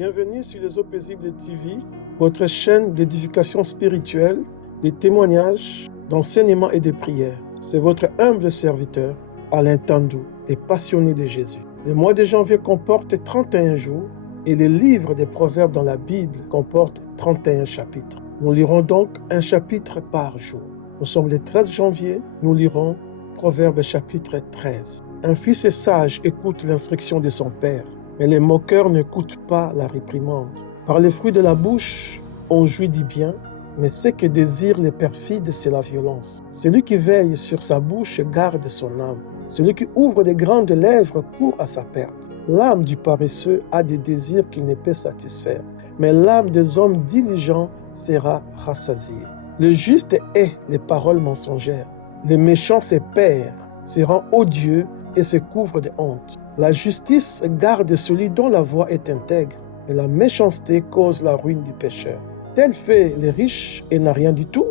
Bienvenue sur les Eaux Paisibles TV, votre chaîne d'édification spirituelle, des témoignages, d'enseignements et de prières. C'est votre humble serviteur, Alain Tandou, et passionné de Jésus. Le mois de janvier comporte 31 jours et les livres des proverbes dans la Bible comportent 31 chapitres. Nous lirons donc un chapitre par jour. Nous sommes le 13 janvier, nous lirons Proverbes chapitre 13. Un fils sage écoute l'instruction de son père, mais les moqueurs n'écoutent pas la réprimande. Par les fruits de la bouche, on jouit du bien, mais ce que désirent les perfides, c'est la violence. Celui qui veille sur sa bouche garde son âme. Celui qui ouvre des grandes lèvres court à sa perte. L'âme du paresseux a des désirs qu'il ne peut satisfaire, mais l'âme des hommes diligents sera rassasiée. Le juste hait les paroles mensongères. Les méchants s'épaissent, se rend odieux et se couvrent de honte. La justice garde celui dont la voie est intègre, et la méchanceté cause la ruine du pécheur. Tel fait les riches et n'a rien du tout,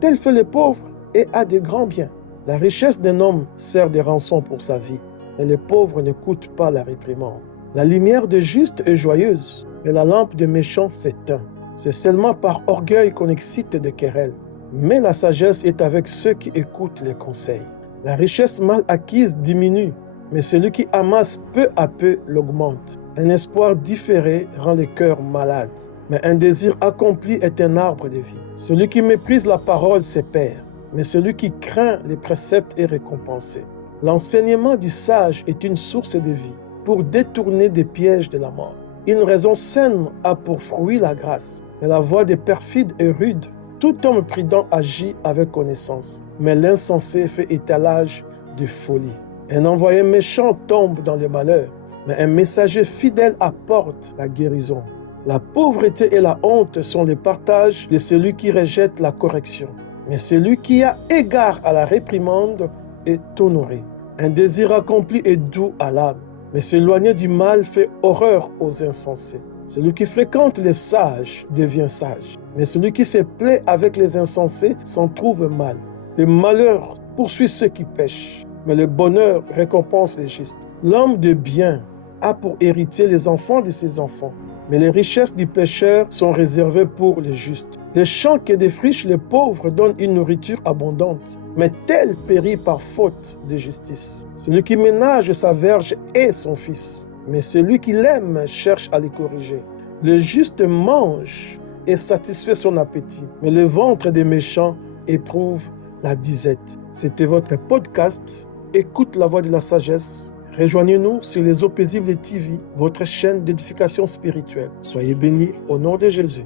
tel fait les pauvres et a de grands biens. La richesse d'un homme sert de rançon pour sa vie, et les pauvres n'écoutent pas la réprimande. La lumière des justes est joyeuse, mais la lampe des méchants s'éteint. C'est seulement par orgueil qu'on excite des querelles, mais la sagesse est avec ceux qui écoutent les conseils. La richesse mal acquise diminue, mais celui qui amasse peu à peu l'augmente. Un espoir différé rend le cœur malade, mais un désir accompli est un arbre de vie. Celui qui méprise la parole se perd, mais celui qui craint les préceptes est récompensé. L'enseignement du sage est une source de vie pour détourner des pièges de la mort. Une raison saine a pour fruit la grâce, mais la voix des perfides est rude. Tout homme prudent agit avec connaissance, mais l'insensé fait étalage de folie. Un envoyé méchant tombe dans le malheur, mais un messager fidèle apporte la guérison. La pauvreté et la honte sont les partages de celui qui rejette la correction, mais celui qui a égard à la réprimande est honoré. Un désir accompli est doux à l'âme, mais s'éloigner du mal fait horreur aux insensés. Celui qui fréquente les sages devient sage, mais celui qui se plaît avec les insensés s'en trouve mal. Le malheur poursuit ceux qui pêchent, mais le bonheur récompense les justes. L'homme de bien a pour héritier les enfants de ses enfants, mais les richesses du pécheur sont réservées pour les justes. Les champs que défrichent les pauvres donnent une nourriture abondante, mais tel périt par faute de justice. Celui qui ménage sa verge est son fils, mais celui qui l'aime cherche à les corriger. Le juste mange et satisfait son appétit, mais le ventre des méchants éprouve la disette. C'était votre podcast Écoute la voix de la sagesse. Rejoignez-nous sur les Eaux Paisibles TV, votre chaîne d'édification spirituelle. Soyez bénis au nom de Jésus.